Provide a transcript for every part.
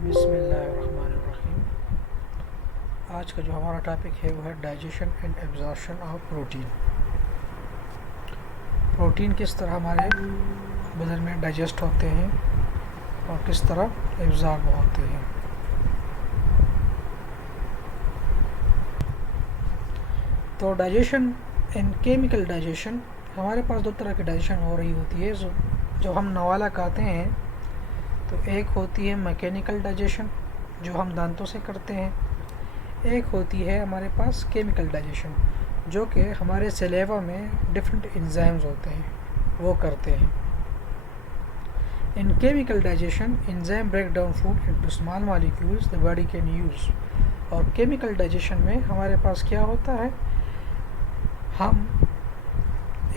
बिस्मिल्लाहिर्रहमानिर्रहीम। आज का जो हमारा टॉपिक है वो है digestion and absorption of protein. Protein किस तरह हमारे बदन में डाइजेस्ट होते हैं और किस तरह एब्जॉर्ब होते हैं। तो डाइजेशन एंड केमिकल डाइजेशन, हमारे पास दो तरह की डाइजेशन हो रही होती है। जब हम नवाला खाते हैं तो एक होती है मैकेनिकल डाइजेशन जो हम दांतों से करते हैं, एक होती है हमारे पास केमिकल डाइजेशन जो कि हमारे सलेवा में डिफरेंट एंजाइम्स होते हैं वो करते हैं। In chemical digestion enzyme break down food into small molecules the body can use. और केमिकल डाइजेशन में हमारे पास क्या होता है, हम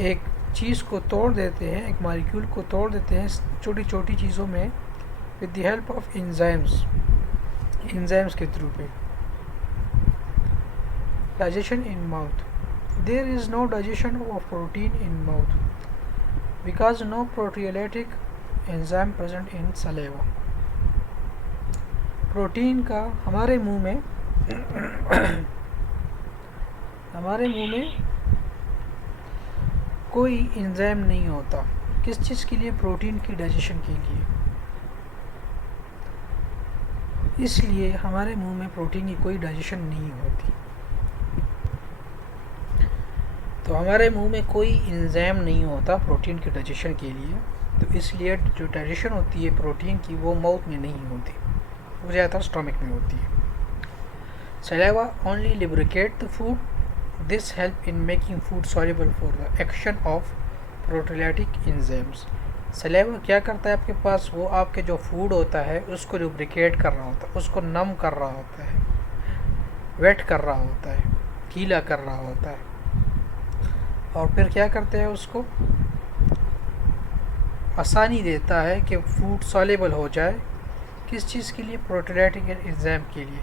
एक चीज़ को तोड़ देते हैं, एक मॉलिक्यूल को तोड़ देते हैं छोटी छोटी चीज़ों में with the help of enzymes के थ्रू पे। Digestion in mouth. There is no digestion of protein in mouth because no proteolytic enzyme present in saliva. Protein का हमारे मुंह में कोई एंजाइम नहीं होता। किस चीज़ के लिए? प्रोटीन की डाइजेशन के लिए। इसलिए हमारे मुंह में प्रोटीन की कोई डाइजेशन नहीं होती। तो हमारे मुंह में कोई एंजाइम नहीं होता प्रोटीन के डाइजेशन के लिए, तो इसलिए जो डाइजेशन होती है प्रोटीन की वो माउथ में नहीं होती, वो ज़्यादातर स्टमक में होती है। Saliva only lubricate the food, this help in making food soluble for the action of proteolytic enzymes. Saliva क्या करता है आपके पास, वो आपके जो फूड होता है उसको लुब्रिकेट कर रहा होता है, उसको नम कर रहा होता है, वेट कर रहा होता है, गीला कर रहा होता है। और फिर क्या करते हैं, उसको आसानी देता है कि फूड सॉल्युबल हो जाए। किस चीज़ के लिए? प्रोटीओलाइटिक एंजाइम के लिए,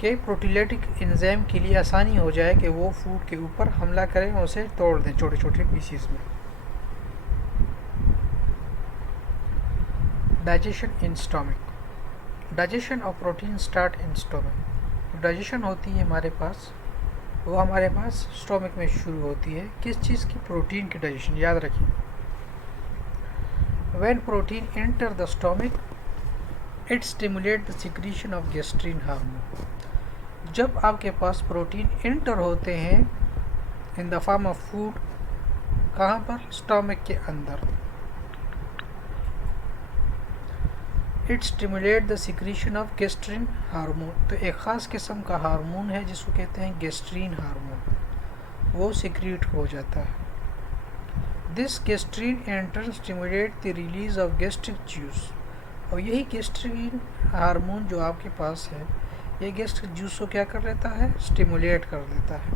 कि प्रोटीओलाइटिक एंजाइम के लिए आसानी हो जाए कि वो फूड के ऊपर हमला करें और उसे तोड़ दें छोटे छोटे पीसीज में। Digestion in stomach. Digestion of protein start in stomach. Digestion होती है हमारे पास, वो हमारे पास स्टोमक में शुरू होती है। किस चीज़ की? प्रोटीन की डाइजेशन। याद रखिए, when protein enter the stomach it stimulate the secretion of gastrin hormone. जब आपके पास प्रोटीन एंटर होते हैं in the form of food, कहाँ पर? स्टोमक के अंदर। It stimulate the secretion of gastrin hormone. तो एक ख़ास किस्म का हार्मोन है जिसको कहते हैं गैस्ट्रीन हार्मोन, वो सिक्रीट हो जाता है। This gastrin enter stimulate the release of gastric juice. और यही गैस्ट्रीन हार्मोन जो आपके पास है, ये गैस्ट्रिक जूस को क्या कर लेता है? स्टिमुलेट कर देता है।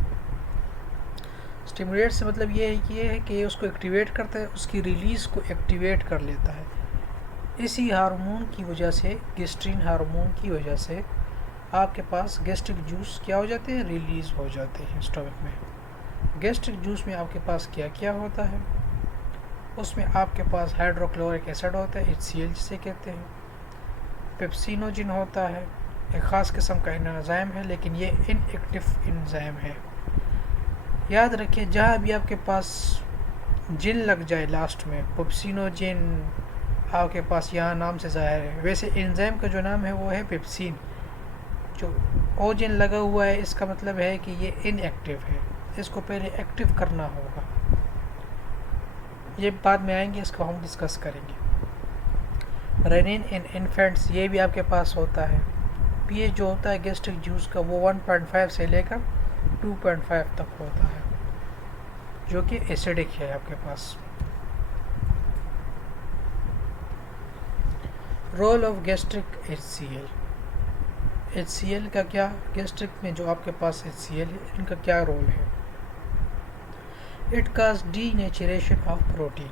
स्टिमुलेट से मतलब ये है कि ये उसको एक्टिवेट करता है, उसकी रिलीज़ को एक्टिवेट कर लेता है। इसी हार्मोन की वजह से, गैस्ट्रीन हार्मोन की वजह से आपके पास गैस्ट्रिक जूस क्या हो जाते हैं? रिलीज़ हो जाते हैं स्टमक में। गैस्ट्रिक जूस में आपके पास क्या क्या होता है? उसमें आपके पास हाइड्रोक्लोरिक एसिड होता है, HCl जिसे कहते हैं। पेप्सिनोजिन होता है, एक ख़ास किस्म का एंजाइम है, लेकिन ये इनएक्टिव एंजाइम है। याद रखिए, जहाँ भी आपके पास जिन लग जाए लास्ट में, पेप्सिनोजिन आपके पास यहाँ नाम से ज़ाहिर है। वैसे एंजाइम का जो नाम है वो है पेप्सिन। जो ओजिन लगा हुआ है इसका मतलब है कि ये इनएक्टिव है, इसको पहले एक्टिव करना होगा। ये बाद में आएंगे, इसको हम डिस्कस करेंगे। रेनिन इन इन्फेंट्स, ये भी आपके पास होता है। पीएच जो होता है गैस्ट्रिक जूस का वो 1.5 से लेकर 2.5 तक होता है, जो कि एसिडिक है आपके पास। रोल ऑफ गैस्ट्रिक HCl का क्या? गैस्ट्रिक में जो आपके पास HCl है, इनका क्या रोल है? It cause denaturation of protein.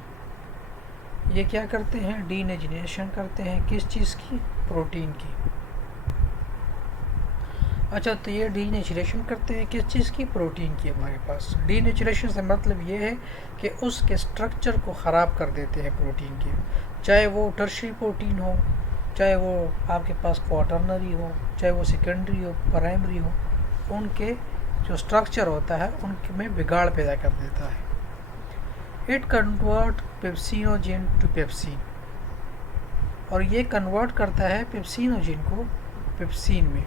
ये क्या करते हैं? डीनेचुरेशन करते हैं। किस चीज़ की? प्रोटीन की। अच्छा, तो ये डीनेचुरेशन करते हैं किस चीज़ की? प्रोटीन की। हमारे पास डीनेचुरेशन से मतलब ये है कि उसके स्ट्रक्चर को ख़राब कर देते हैं प्रोटीन के, चाहे वो टर्शियरी प्रोटीन हो, चाहे वो आपके पास क्वाटरनरी हो, चाहे वो सेकेंडरी हो, प्राइमरी हो, उनके जो स्ट्रक्चर होता है उनमें बिगाड़ पैदा कर देता है। It convert pepsinogen to pepsin, और ये कन्वर्ट करता है पेप्सिनोजेन को पेप्सिन में,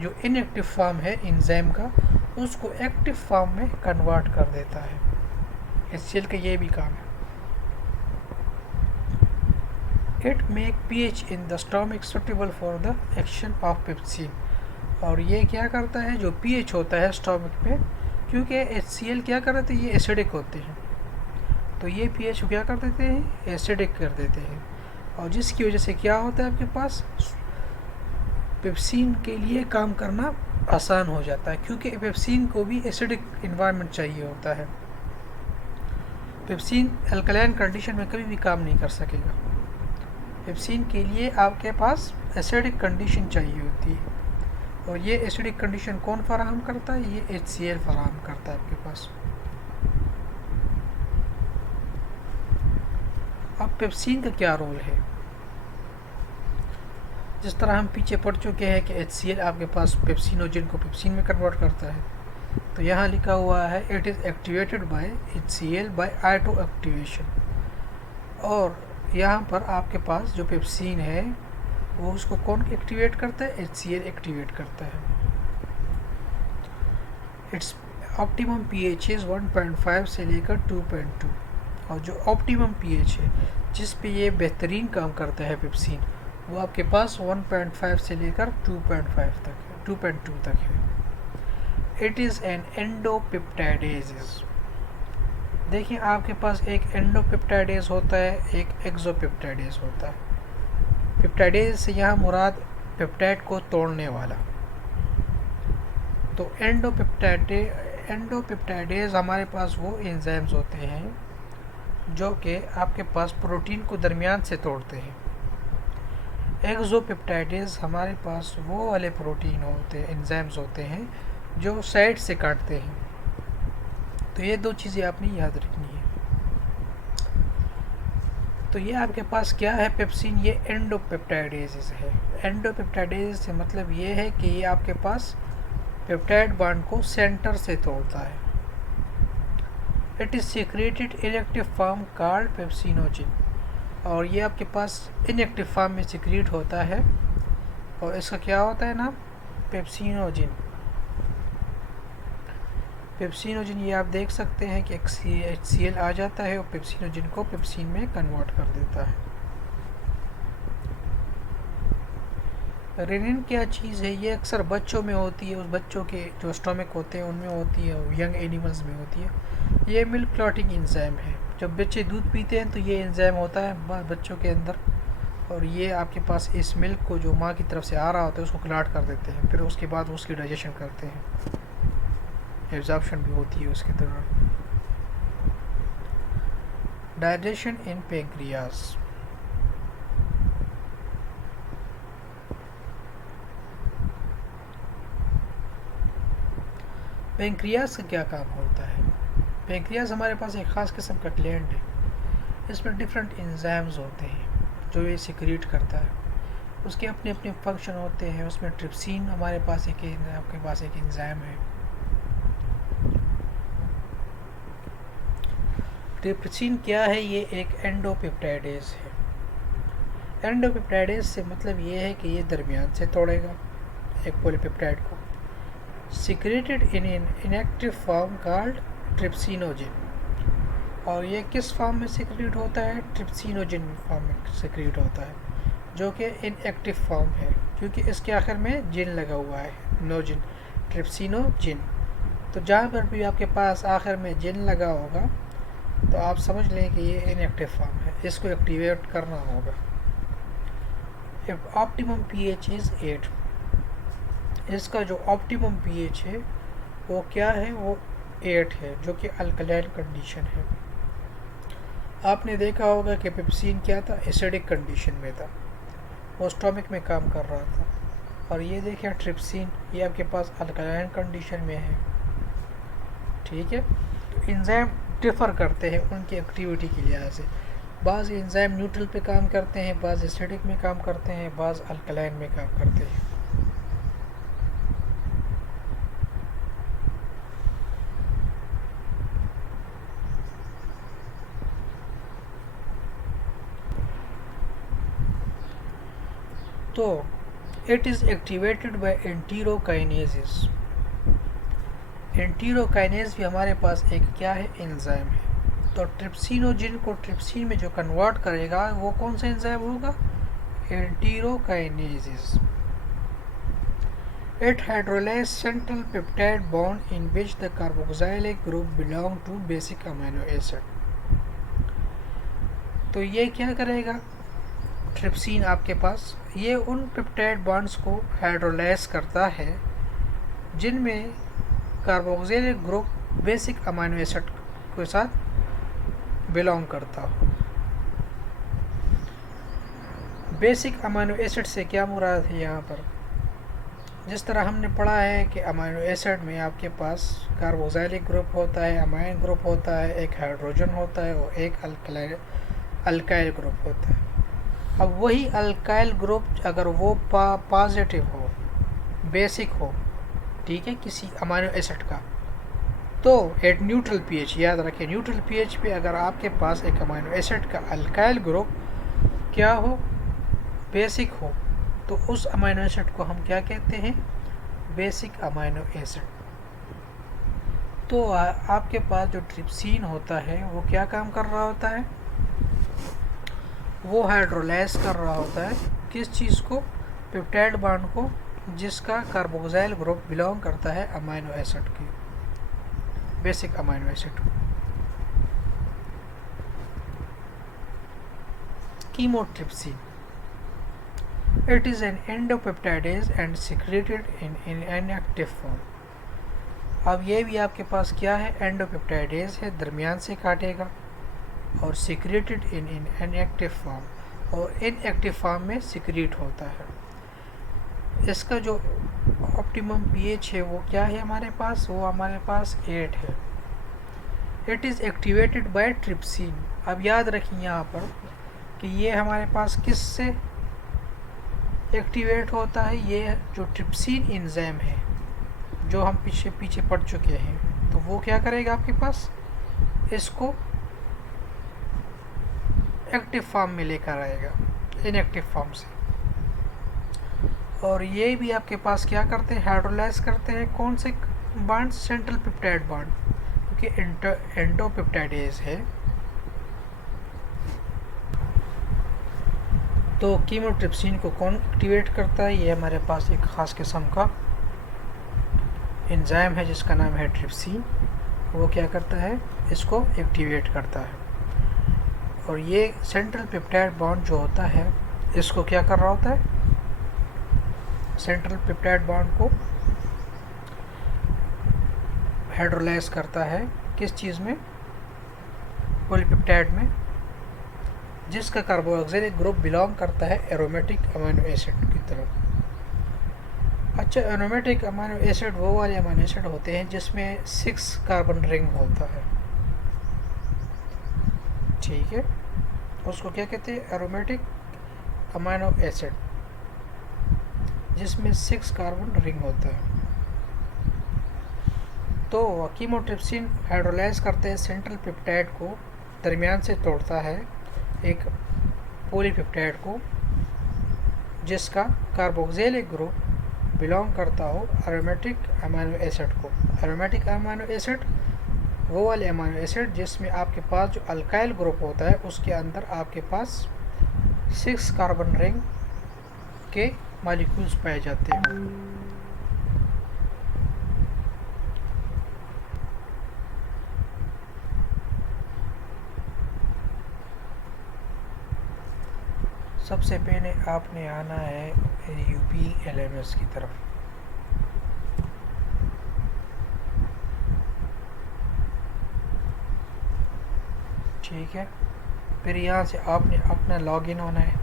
जो इनएक्टिव फॉर्म है एंजाइम का उसको एक्टिव फॉर्म में कन्वर्ट कर देता है। HCl का ये भी काम है। It make pH in the stomach suitable for the action of pepsin, और ये क्या करता है, जो pH होता है स्टमक पे, क्योंकि HCl क्या कर देते हैं, ये एसिडिक होते हैं, तो ये pH क्या कर देते हैं, एसिडिक कर देते हैं, और जिसकी वजह से क्या होता है आपके पास पेप्सिन के लिए काम करना आसान हो जाता है, क्योंकि पेप्सिन को भी एसिडिक इन्वायरमेंट चाहिए होता है। पेप्सिन अल्कलाइन कंडीशन में कभी भी काम नहीं कर सकेगा। पेप्सिन के लिए आपके पास एसिडिक कंडीशन चाहिए होती है, और ये एसिडिक कंडीशन कौन फराहम करता है, ये HCl फराहम करता है आपके पास। अब पेप्सिन का क्या रोल है, जिस तरह हम पीछे पढ़ चुके हैं कि HCl आपके पास पेप्सिनोजेन को पेप्सिन में कन्वर्ट करता है, तो यहाँ लिखा हुआ है it is activated by HCl by auto activation, और यहाँ पर आपके पास जो पेप्सिन है वो उसको कौन एक्टिवेट करता है, HCl एक्टिवेट करता है। इट्स ऑप्टिमम pH इज़ 1.5 से लेकर 2.2, और जो ऑप्टिमम pH है जिस पे ये बेहतरीन काम करता है पेप्सिन, वो आपके पास 1.5 से लेकर 2.5 तक है, 2.2 तक है। It is an endopeptidase. देखिए आपके पास एक एंडोपेप्टाइडेज होता है, एक एक्सोपेप्टाइडेज होता है। पेप्टाइडेज से यहाँ मुराद पेप्टाइड को तोड़ने वाला। तो एंडोपेप्टाइडेज हमारे पास वो एंजाइम्स होते हैं जो कि आपके पास प्रोटीन को दरमियान से तोड़ते हैं। एक्सोपेप्टाइडेज हमारे पास वो वाले प्रोटीन होते हैं, एंजाइम्स होते हैं जो साइड से काटते हैं। तो ये दो चीज़ें आपने याद रखनी है। तो ये आपके पास क्या है पेप्सिन, ये एंडोपेप्टाइडेज है। एंडोपेप्टाइडेज से मतलब ये है कि ये आपके पास पेप्टाइड बॉन्ड को सेंटर से तोड़ता है। It is secreted inactive form called pepsinogen, और ये आपके पास इनएक्टिव फॉर्म में सीक्रेट होता है, और इसका क्या होता है नाम, पेप्सिनोजेन। पेप्सिनोजेन ये आप देख सकते हैं कि HCl आ जाता है और पेप्सिनोजेन को पेप्सिन में कन्वर्ट कर देता है। रेनिन क्या चीज़ है, ये अक्सर बच्चों में होती है, उस बच्चों के जो स्टोमक होते हैं उनमें होती है, और यंग एनिमल्स में होती है। ये मिल्क क्लॉटिंग एंजाइम है। जब बच्चे दूध पीते हैं तो ये एंजाइम होता है बच्चों के अंदर, और ये आपके पास इस मिल्क को जो माँ की तरफ से आ रहा होता है उसको क्लॉट कर देते हैं, फिर उसके बाद उसकी डाइजेशन करते हैं, एब्जॉर्प्शन भी होती है उसके दौरान। डाइजेशन इन पेंक्रियाज। पेंक्रियाज का क्या काम होता है, पेंक्रियाज हमारे पास एक ख़ास किस्म का ग्लैंड है, इसमें डिफरेंट एंजाइम्स होते हैं जो ये सिक्रीट करता है, उसके अपने अपने फंक्शन होते हैं। उसमें ट्रिप्सिन हमारे पास आपके पास एक एंजाइम है। ट्रिप्सिन क्या है, ये एक एंडोपेप्टाइडेज है। एंडोपेप्टाइडेज से मतलब ये है कि ये दरमियान से तोड़ेगा एक पॉलीपेप्टाइड को। Secreted in inactive form called trypsinogen, और ये किस फॉर्म में सिक्रेट होता है, ट्रिप्सिनोजेन फॉर्म में सिक्रेट होता है, जो कि इनएक्टिव फॉर्म है क्योंकि इसके आखिर में जिन लगा हुआ है, नोजिन, ट्रिप्सिनोजिन। तो जहाँ पर भी आपके पास आखिर में जिन लगा होगा तो आप समझ लें कि ये इनएक्टिव फॉर्म है, इसको एक्टिवेट करना होगा। Optimum pH is 8। इसका जो ऑप्टिमम pH है वो क्या है, वो 8 है, जो कि अल्कलाइन कंडीशन है। आपने देखा होगा कि पेप्सिन क्या था, एसिडिक कंडीशन में था, वो स्टोमक में काम कर रहा था, और ये देखिए ट्रिप्सिन ये आपके पास अल्कलाइन कंडीशन में है। ठीक है, तो एंजाइम डिफ़र करते हैं उनकी एक्टिविटी के लिहाज से। बाज़ एंजाइम न्यूट्रल पे काम करते हैं, बाज़ एसिडिक में काम करते हैं, बाज़ अल्कलाइन में काम करते हैं। तो it is activated by enterokinases. Enterokinase भी हमारे पास एक क्या है, एंजाइम है। तो ट्रिप्सिनोजिन को ट्रिप्सिन में जो कन्वर्ट करेगा वो कौन सा एंजाइम होगा, एंटीरोकाइनेजेस। It hydrolyzes central peptide bond in which the carboxylic group belong to basic amino acid। तो ये क्या करेगा, ट्रिप्सिन आपके पास ये उन पेप्टाइड बॉन्ड्स को हाइड्रोलाइज करता है जिनमें carboxylic group basic amino acid के साथ बिलोंग करता हो। बेसिक अमीनो एसिड से क्या मुराद है यहाँ पर, जिस तरह हमने पढ़ा है कि अमीनो एसिड में आपके पास कार्बोक्सिलिक ग्रुप होता है, अमाइन ग्रुप होता है, एक हाइड्रोजन होता है और एक अल्काइल ग्रुप होता है। अब वही अल्काइल ग्रुप अगर वो पॉजिटिव हो, बेसिक हो, ठीक है, किसी अमीनो एसिड का, तो एट न्यूट्रल पीएच, याद रखें न्यूट्रल पीएच पे अगर आपके पास एक अमीनो एसिड का अल्काइल ग्रुप क्या हो, बेसिक हो, तो उस अमीनो एसिड को हम क्या कहते हैं, बेसिक अमीनो एसिड। तो आपके पास जो ट्रिप्सिन होता है वो क्या काम कर रहा होता है, वो हाइड्रोलाइज कर रहा होता है किस चीज़ को, पेप्टाइड बॉन्ड को जिसका कार्बोक्सिल ग्रुप बिलोंग करता है अमीनो एसिड की, basic amino acid. Chymotrypsin, it is an endopeptidase and secreted in inactive form। अब ये भी आपके पास क्या है, एंडोपेप्टाइडेज है, दरमियान से काटेगा और सिक्रेटेड इन इनएक्टिव फॉर्म, और इनएक्टिव फॉर्म में सिक्रीट होता है। इसका जो ऑप्टिमम पीएच है वो क्या है हमारे पास, वो हमारे पास 8 है। It is activated bye trypsin. अब याद रखिए यहाँ पर कि ये हमारे पास किस से एक्टिवेट होता है, ये जो ट्रिप्सिन एंजाइम है जो हम पीछे पढ़ चुके हैं, तो वो क्या करेगा आपके पास, इसको एक्टिव फॉर्म में लेकर आएगा इनएक्टिव फॉर्म से। और ये भी आपके पास क्या करते हैं, हाइड्रोलाइज करते हैं कौन से बॉन्ड, सेंट्रल पेप्टाइड बॉन्ड, क्योंकि एंडोपेप्टाइडेज है। तो कीमोट्रिप्सिन को कौन एक्टिवेट करता है, ये हमारे पास एक ख़ास किस्म का एंजाइम है जिसका नाम है ट्रिप्सिन। वो क्या करता है, इसको एक्टिवेट करता है। और ये सेंट्रल पेप्टाइड बॉन्ड जो होता है इसको क्या कर रहा होता है, सेंट्रल पेप्टाइड बॉन्ड को हाइड्रोलाइज करता है किस चीज़ में, पॉलीपेप्टाइड में, जिसका कार्बोक्सिलिक ग्रुप बिलोंग करता है एरोमेटिक अमीनो एसिड की तरफ। अच्छा, एरोमेटिक अमीनो एसिड वो वाले अमीनो एसिड होते हैं जिसमें 6 कार्बन रिंग होता है, ठीक है, उसको क्या कहते हैं, एरोमेटिक अमीनो एसिड जिसमें 6 कार्बन रिंग होता है। तो कीमोट्रिप्सिन हाइड्रोलाइज करते हैं सेंट्रल पेप्टाइड को, दरमियान से तोड़ता है एक पॉलीपेप्टाइड को जिसका कार्बोक्सिलिक ग्रुप बिलोंग करता हो एरोमेटिक अमीनो एसिड को। एरोमेटिक अमीनो एसिड वो वाले अमीनो एसिड जिसमें आपके पास जो अल्काइल ग्रुप होता है उसके अंदर आपके पास 6 कार्बन रिंग के मॉलिक्यूल्स पाए जाते हैं। सबसे पहले आपने आना है यूपी एलएमएस की तरफ। ठीक है, फिर यहाँ से आपने अपना लॉगिन होना है।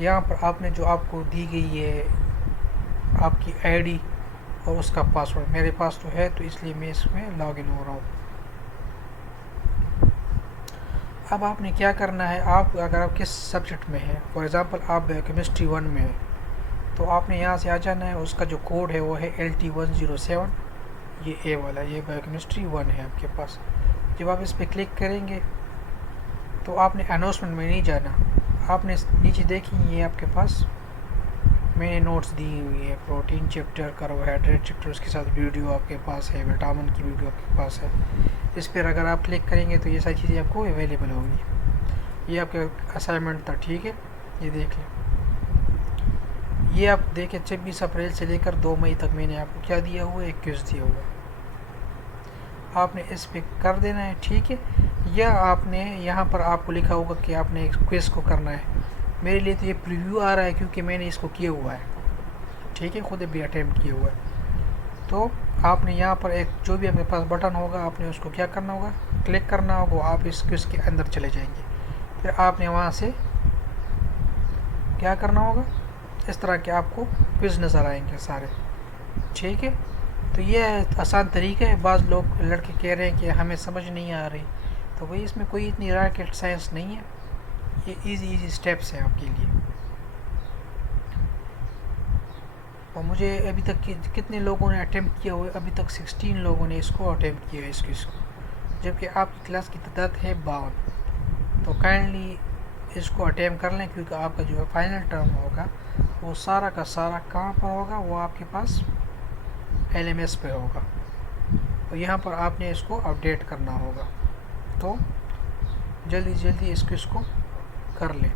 यहाँ पर आपने जो आपको दी गई है आपकी आईडी और उसका पासवर्ड, मेरे पास तो है तो इसलिए मैं इसमें लॉगिन हो रहा हूँ। अब आपने क्या करना है, आप अगर आप किस सब्जेक्ट में है, फॉर एग्ज़ाम्पल आप केमिस्ट्री 1 में है, तो आपने यहाँ से आ जाना है। उसका जो कोड है वो है LT107, ये ए वाला, ये बायोकेमिस्ट्री 1 है आपके पास। जब आप इस पर क्लिक करेंगे तो आपने अनाउंसमेंट में नहीं जाना, आपने नीचे देखी ये आपके पास मैंने नोट्स दी हुई है, प्रोटीन चैप्टर, कार्बोहाइड्रेट चैप्टर, उसके साथ वीडियो आपके पास है, विटामिन की वीडियो आपके पास है। इस पर अगर आप क्लिक करेंगे तो ये सारी चीज़ें आपको अवेलेबल होंगी। ये आपका असाइनमेंट था, ठीक है, ये देख लें। ये आप देखें 26 अप्रैल से लेकर 2 मई तक मैंने आपको क्या दिया हुआ है, एक क्विज़ दिया हुआ है। आपने इस पर कर देना है, ठीक है। या आपने यहाँ पर आपको लिखा होगा कि आपने एक क्विज़ को करना है। मेरे लिए तो ये प्रीव्यू आ रहा है क्योंकि मैंने इसको किया हुआ है, ठीक है, खुद भी अटैम्प्ट किया हुआ है। तो आपने यहाँ पर एक जो भी आपके पास बटन होगा, आपने उसको क्या करना होगा, क्लिक करना होगा। आप इस क्विज़ के अंदर चले जाएंगे, फिर आपने वहाँ से क्या करना होगा, इस तरह के आपको क्विज़ नज़र आएंगे सारे, ठीक है। तो ये आसान तरीका है। बाज़ लोग लड़के कह रहे हैं कि हमें समझ नहीं आ रही, तो भाई इसमें कोई इतनी रॉकेट साइंस नहीं है, ये इजी स्टेप्स हैं आपके लिए। और मुझे अभी तक कितने लोगों ने अटेम्प्ट किया हुआ है, अभी तक 16 लोगों ने इसको अटेम्प्ट किया है इस क्विज़ को, जबकि आपकी क्लास की तादाद है 52। तो काइंडली इसको अटेम्प्ट कर लें, क्योंकि आपका जो फाइनल टर्म होगा वो सारा का सारा कहाँ पर होगा, वो आपके पास LMS पे होगा। तो यहाँ पर आपने इसको अपडेट करना होगा। तो जल्दी जल्दी इस क्विज़ को कर लें।